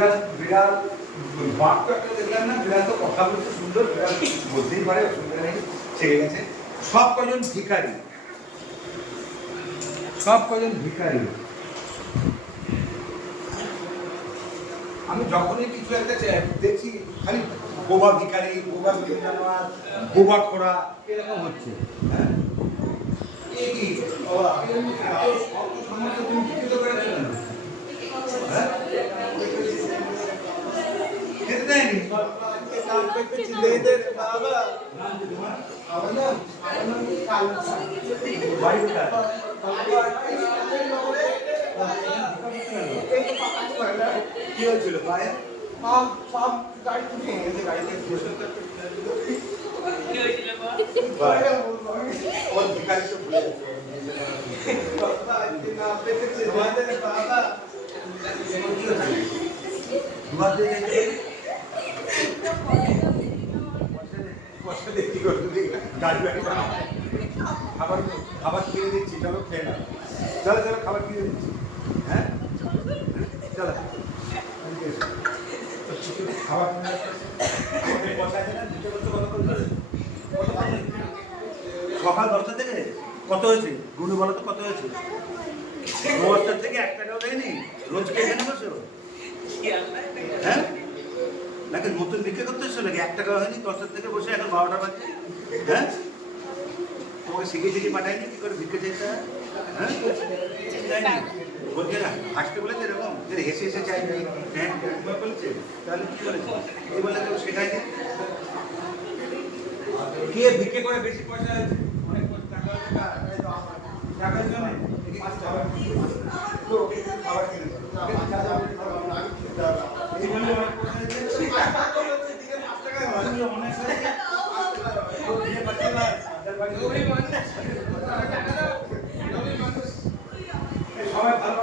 বিড়াল বিড়াল বাঘ তো একটা দেখলাম না, বিড়াল তো কথা বলতে সুন্দর, বিড়াল বলতেই পারে, অসুবিধা নেই, শিখে গেছে। সব কজন ভিখারি, সব কজন ভিখারি। আমি যখনই কিছু একটা দেখছি খালি বোবা ভিখারি, বোবা জানোয়ার, বোবা খোড়া এরকম হচ্ছে। হ্যাঁ কি তুমি বিকৃত করেছো না? খেতে দেয়নি কি হয়েছিল পায়ে? সব গাড়ি ভেঙে গেছে, গাড়িতে খাবার কিনে দিচ্ছি, চলো খেয়ে না, চলো চলো খাবার কিনে দিচ্ছি। হ্যাঁ চলো খাবার সকাল 10টা থেকে কত হয়েছে গুনে বলো তো, কত হয়েছে? 10টা থেকে 1 টাকাও দেয়নি, রোজ কে এখানে বসো? হ্যাঁ নাকি নতুন বিক্রি করতে এসছো নাকি? 1 টাকা হয়নি 10টা থেকে বসে, এখন 12টা বাজে। হ্যাঁ তোমাকে শিখে শিখে পাঠায়নি কি করে ভিক্ষে চাইতে? হ্যাঁ বলছে না আসতে বলেছে এরকম, হেসে হেসে চাইনি, হ্যাঁ বলেছে, তাহলে কি বলেছে? এই বলে কেউ শেখায়নি। কে ভিক্ষে করে বেশি পয়সা আছে, অনেক টাকা টাকার জন্য খাবার কিনে সবাই ভালো